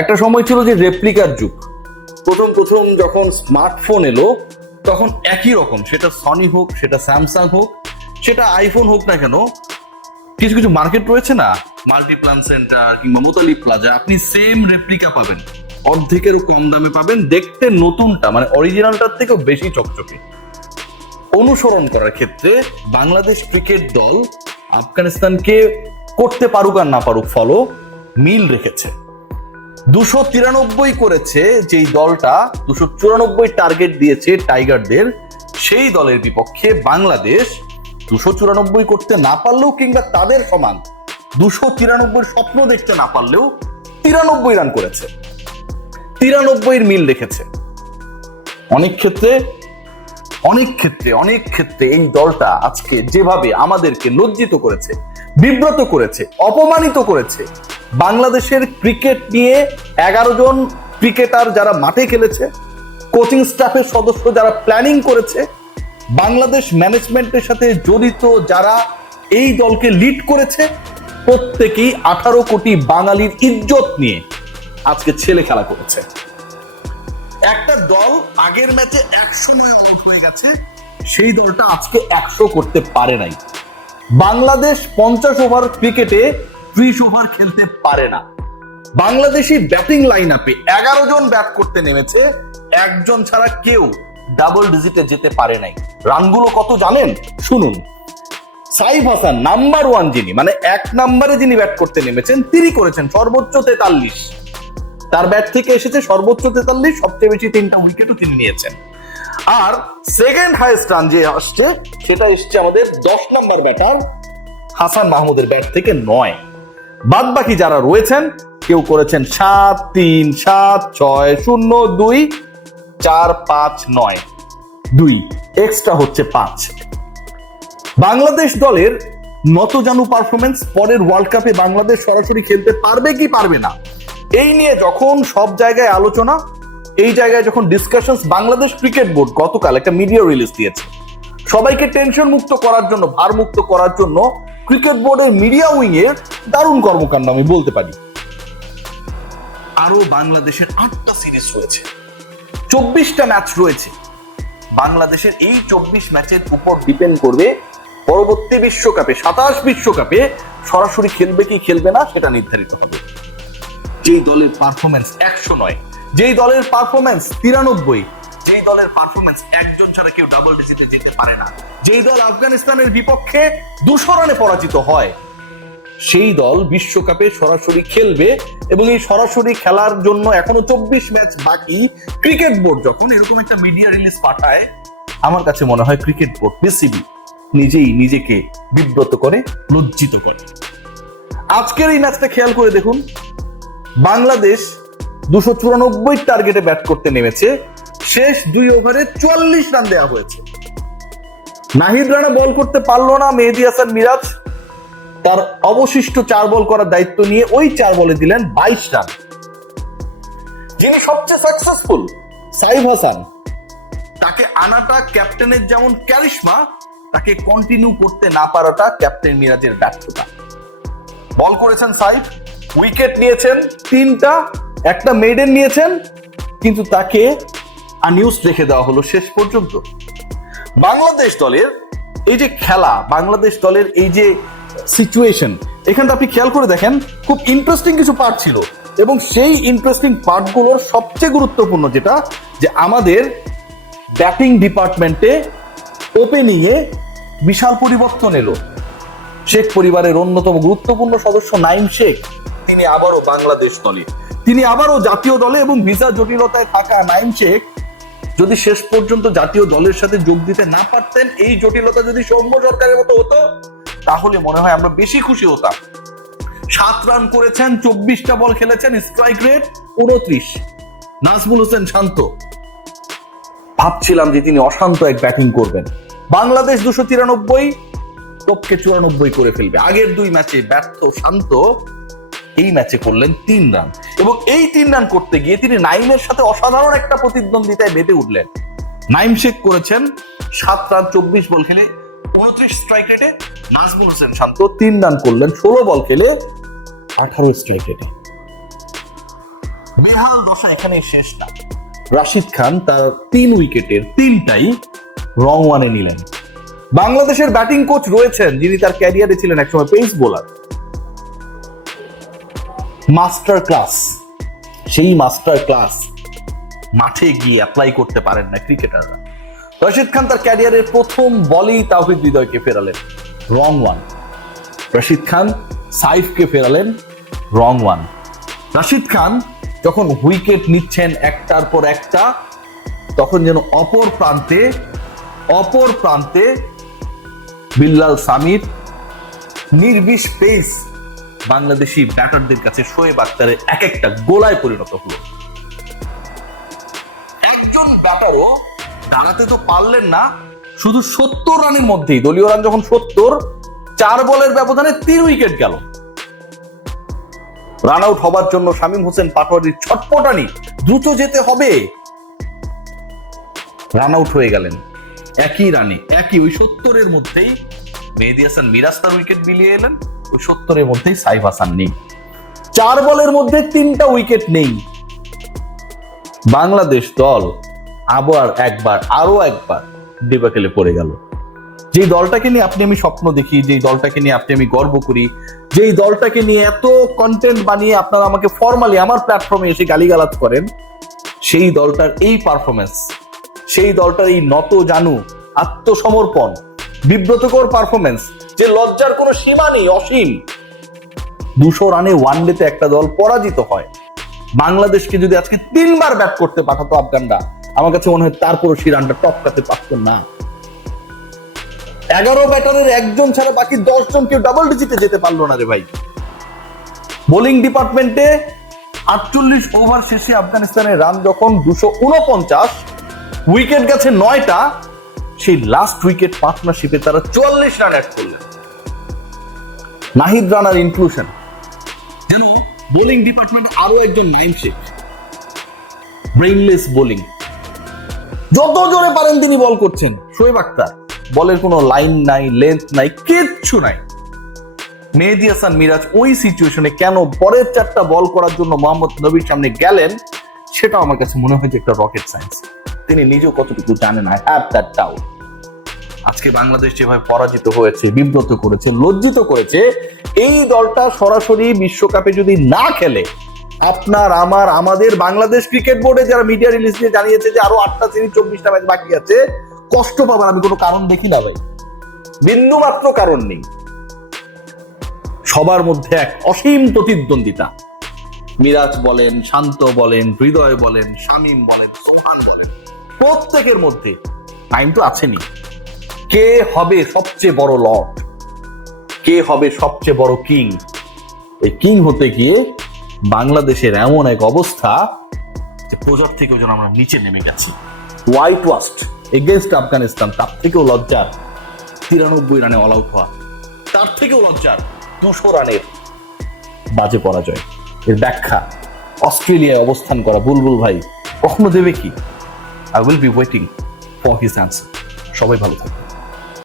একটা সময় ছিল যে রেপ্লিকার যুগ। প্রথম প্রথম যখন স্মার্টফোন এলো তখন একই রকম, সেটা সনি হোক, সেটা স্যামসাং হোক, সেটা আইফোন হোক না কেন, কিছু কিছু মার্কেট রয়েছে না, মাল্টিপ্লান সেন্টার কিংবা মোতালি প্লাজা, আপনি সেম রেপ্লিকা পাবেন, অর্ধেকেরও কম দামে পাবেন, দেখতে নতুনটা মানে অরিজিনালটার থেকেও বেশি চকচকে। অনুসরণ করার ক্ষেত্রে বাংলাদেশ ক্রিকেট দল আফগানিস্তানকে করতে পারুক আর না পারুক ফলো মিল রেখেছে। 293 করেছে যেই দলটা 294 টার্গেট দিয়েছে টাইগারদের, সেই দলের বিপক্ষে বাংলাদেশ 294 করতে না পারলেও কিংবা তাদের সমান 293 স্বপ্ন দেখতে না পারলেও 93 রান করেছে, 93 মিল রেখেছে। অনেক ক্ষেত্রে এই দলটা আজকে যেভাবে আমাদেরকে লজ্জিত করেছে, বিব্রত করেছে, অপমানিত করেছে, বাংলাদেশের ক্রিকেট নিয়ে 11 জন ক্রিকেটার যারা মাঠে খেলেছে, কোচিং স্টাফের সদস্য যারা প্ল্যানিং করেছে, বাংলাদেশ ম্যানেজমেন্টের সাথে জড়িত যারা এই দলকে লিড করেছে, প্রত্যেকেই 18 কোটি বাঙালির ইজ্জত নিয়ে আজকে ছেলে খেলা করেছে। একটা দল আগের ম্যাচে 100 আউট হয়ে গেছে, সেই দলটা আজকে 100 করতে পারে নাই। বাংলাদেশ 50 ওভার ক্রিকেটে 30 ওভার খেলতে পারে না। বাংলাদেশি ব্যাটিং লাইন আপে 11 জন ব্যাট করতে নেমেছে, একজন ছাড়া কেউ ডাবল ডিজিটে যেতে পারে নাই। রানগুলো কত জানেন? শুনুন। সাইফ হাসান নাম্বার 1 যিনি, মানে 1 নম্বরে যিনি ব্যাট করতে নেমেছেন, তিনি করেছেন সর্বোচ্চ 43। তার ব্যাট থেকে এসেছে সর্বোচ্চ 43, সবচেয়ে বেশি 3টা উইকেটও তিনি নিয়েছেন। আর সেকেন্ড হাইয়েস্ট রান যে আসছে সেটা এসছে আমাদের 10 নম্বর ব্যাটার হাসান মাহমুদের ব্যাট থেকে 9। বাদ বাকি যারা রয়েছেন কেউ করেছেন 7, 3, 7, 6, 0, 2, 4, 5, 9, 2 এক্সট্রা হচ্ছে 5। বাংলাদেশ দলের নতজানু পারফরমেন্স, পরের ওয়ার্ল্ড কাপে বাংলাদেশ সরাসরি খেলতে পারবে কি পারবে না, এই নিয়ে যখন সব জায়গায় আলোচনা, এই জায়গায় যখন ডিসকাশনস, বাংলাদেশ ক্রিকেট বোর্ড গতকাল একটা মিডিয়া রিলিজ দিয়েছে সবাইকে টেনশন মুক্ত করার জন্য, ভার মুক্ত করার জন্য। ক্রিকেট বোর্ডের মিডিয়া উইং এর দারুণ কর্মকাণ্ড আমি বলতে পারি। আরো বাংলাদেশের 8টা সিরিজ রয়েছে, 24টা ম্যাচ রয়েছে। বাংলাদেশের এই 24 ম্যাচের উপর ডিপেন্ড করবে পরবর্তী বিশ্বকাপে, 27 বিশ্বকাপে সরাসরি খেলবে কি খেলবে না সেটা নির্ধারিত হবে। যেই দলের পারফরমেন্স 100 নয়, যেই দলের পারফরমেন্স 93, যেই দলের পারফরমেন্স একজন ছাড়া কেউ ডাবল ডিজিটে যেতে পারে না, যেই দল আফগানিস্তানের বিপক্ষে 200 রানে পরাজিত হয়, সেই দল বিশ্বকাপে সরাসরি খেলবে। এবং এই সরাসরি খেলার জন্য এখনো 24 ম্যাচ বাকি। ক্রিকেট বোর্ড যখন এরকম একটা মিডিয়া রিলিজ পাঠায়, আমার কাছে মনে হয় ক্রিকেট বোর্ড, বিসিবি নিজেই নিজেকে বিব্রত করে, লজ্জিত করে। আজকের এই ম্যাচটা খেয়াল করে দেখুন, বাংলাদেশ 294 টার্গেটে ব্যাট করতে নেমেছে, শেষ 2 ওভারে 44 রান দেওয়া হয়েছে। নাহিদ রানা বল করতে পারলো না, মেহেদী হাসান মিরাজ তার অবশিষ্ট 4 বল করার দায়িত্ব নিয়ে ওই 4 বলে দিলেন 22 রান। যিনি সবচেয়ে সাকসেসফুল সাইফ হাসান, তাকে আনাটা ক্যাপ্টেনের যেমন ক্যারিশমা, তাকে কন্টিনিউ করতে না পারাটা ক্যাপ্টেন মিরাজের ব্যর্থতা। বল করেছেন সাইফ, উইকেট নিয়েছেন 3টা, একটা মেডেন নিয়েছেন, কিন্তু তাকে আনইউজড রেখে দেওয়া হলো শেষ পর্যন্ত। বাংলাদেশ দলের এই যে খেলা, বাংলাদেশ দলের এই যে সিচুয়েশন, এখানটা আপনি খেয়াল করে দেখেন, খুব ইন্টারেস্টিং কিছু পার্ট ছিল। এবং সেই ইন্টারেস্টিং পার্টগুলোর সবচেয়ে গুরুত্বপূর্ণ যেটা, যে আমাদের ব্যাটিং ডিপার্টমেন্টে ওপেনিং এ বিশাল পরিবর্তন এলো। শেখ পরিবারের অন্যতম গুরুত্বপূর্ণ সদস্য নাইম শেখ, তিনি আবারও বাংলাদেশ দলে, তিনি আবারও জাতীয় দলে। এবং ভিসা জটিলতায় থাকা নাইম শেখ যদি শেষ পর্যন্ত জাতীয় দলের সাথে যোগ দিতে না পারতেন, এই জটিলতা যদি সৌম্য সরকারের মতো হতো, তাহলে মনে হয় আমরা বেশি খুশি হতাম। 7 রান করেছেন, 24টা বল খেলেছেন, স্ট্রাইক রেট 29। নাজমুল হোসেন শান্ত, ভাবছিলাম যে তিনি অশান্ত এক ব্যাটিং করবেন। বাংলাদেশ 293, টপকে 94 করে ফেলবে। আগের 2 ম্যাচে ব্যর্থ শান্ত এই ম্যাচে করলেন 3 রান। এবং এই 3 রান করতে গিয়ে তিনি নাইমের সাথে অসাধারণ একটা প্রতিদ্বন্দ্বিতায় মেতে উঠলেন। নাইম শেখ করেছেন 7 রান 24 বল খেলে 29 স্ট্রাইক রেটে। নাজমুল হোসেন শান্ত 3 রান করলেন 16 বল খেলে 18 স্ট্রাইক রেটে। বেহাল দশা এখানে শেষ না। রাশিদ খান তার 3 উইকেটের 3টাই রং ওয়ানে নিলেন। বাংলাদেশের ব্যাটিং কোচ রয়েছেন যিনি তার ক্যারিয়ারে ছিলেন একসময় পেস বোলার। মাস্টার ক্লাস, সেই মাস্টার ক্লাস মাঠে গিয়ে অ্যাপ্লাই করতে পারেন না ক্রিকেটাররা। রাশিদ খান তার ক্যারিয়ারের প্রথম বলেই তাওহিদ হৃদয়কে ফেরালেন রং ওয়ান। রাশিদ খান সাইফকে ফেরালেন রং ওয়ান। রাশিদ খান যখন উইকেট নিচ্ছেন একটার পর একটা, তখন যেন অপর প্রান্তে বিল্লাল সামির নির্বিষ পেস বাংলাদেশি ব্যাটারদের কাছে শোয়েব আখতারের এক একটা গোলায় পরিণত হলো। একজন ব্যাটারও দাঁড়াতে তো পারলেন না, শুধু 70 রানের মধ্যেই, দলীয় রান যখন 70, 4 বলের ব্যবধানে 3 উইকেট গেল। রান আউট হবার জন্য শামীম হোসেন পাটোয়ারির ছটপটানি, দ্রুত যেতে হবে, রান আউট হয়ে গেলেন একই রানে, ওই 70-এর মধ্যেই মেহেদী হাসান মিরাজ তার উইকেট বিলিয়ে এলেন, ওই 70-এর মধ্যেই সাইফ হাসান নেই। 4 বলের মধ্যে 3টা উইকেট নেই। বাংলাদেশ দল আরো একবার ডিবাকেলে পড়ে গেল। যেই দলটাকে নিয়ে আপনি আমি স্বপ্ন দেখি, যেই দলটাকে নিয়ে আপনি আমি গর্ব করি, যেই দলটাকে নিয়ে এত কন্টেন্ট বানিয়ে আপনারা আমাকে ফর্মালি আমার প্ল্যাটফর্মে এসে গালিগালাজ করেন, সেই দলটার এই পারফরমেন্স, সেই দলটার এই নত জানু আত্মসমর্পণ, বিব্রতকর পারফরমেন্স, যে লজ্জার কোনো সীমা নেই, অসীম। 200 রানে ওয়ানডেতে একটা দল পরাজিত হয়। বাংলাদেশকে যদি আজকে 3 বার ব্যাট করতে পাঠাতো আফগানরা, আমার কাছে মনে হয় তারপরও সেই রানটা টপকাতে পারত না। 11 ব্যাটারের একজন ছাড়া বাকি 10 জন কেউ ডাবল ডিজিটে যেতে পারলো না রে ভাই। বোলিং ডিপার্টমেন্টে 48 ওভার শেষে আফগানিস্তানের রান যখন 249, উইকেট গেছে 9টা, সেই লাস্ট উইকেট পার্টনারশিপে তারা 44 রান অ্যাড করলেন। নাহিদ রানার ইনক্লুশন, যেন বোলিং ডিপার্টমেন্ট আরো একজন নাইম শেখ, ব্রেইনলেস বোলিং, যত জোরে পারেন তিনি বল করছেন। শোয়েব আখতার, বলের কোনো লাইন নাই, লেন্থ নাই, কিচ্ছু নাই। মেহেদী হাসান মিরাজ ওই সিচুয়েশনে কেন পরের 4টা বল করার জন্য মোহাম্মদ নবীর সামনে গেলেন, সেটা আমার কাছে মনে হয় যে একটা রকেট সায়েন্স। তিনি নিজেও কতটুকু জানেন, আই হ্যাভ দ্যাট ডাউট। আজকে বাংলাদেশ যেভাবে পরাজিত হয়েছে, বিব্রত করেছে, লজ্জিত করেছে, এই দলটা সরাসরি বিশ্বকাপে যদি না খেলে, আমাদের বাংলাদেশ ক্রিকেট বোর্ডে যারা মিডিয়া রিলিজ দিয়ে জানিয়েছে যে আরো 8টা সিরিজ 24টা ম্যাচ বাকি আছে, কষ্ট পাবার আমি কোনো কারণ দেখি না ভাই, বিন্দু মাত্র কারণ নেই। সবার মধ্যে এক অসীম প্রতিদ্বন্দ্বিতা। মিরাজ বলেন, শান্ত বলেন, হৃদয় বলেন, শামীম বলেন, সোহান বলেন, প্রত্যেকের মধ্যে টাইম তো আছেনি। কে হবে সবচেয়ে বড় লর্ড, কে হবে সবচেয়ে বড় কিং? এই কিং হতে গিয়ে বাংলাদেশের এমন এক অবস্থা যে প্রজর থেকেও যেন আমরা নিচে নেমে গেছি। হোয়াইট ওয়াস্ট এগেইনস্ট আফগানিস্তান, তার থেকেও লজ্জার 93 রানে অল আউট হওয়া, তার থেকেও লজ্জার 200 রানের বাজে পরাজয়। এর ব্যাখ্যা অস্ট্রেলিয়ায় অবস্থান করা বুলবুল ভাই কখনো দেবে কি? I will be waiting for his answer. সবাই ভালো থাকবে।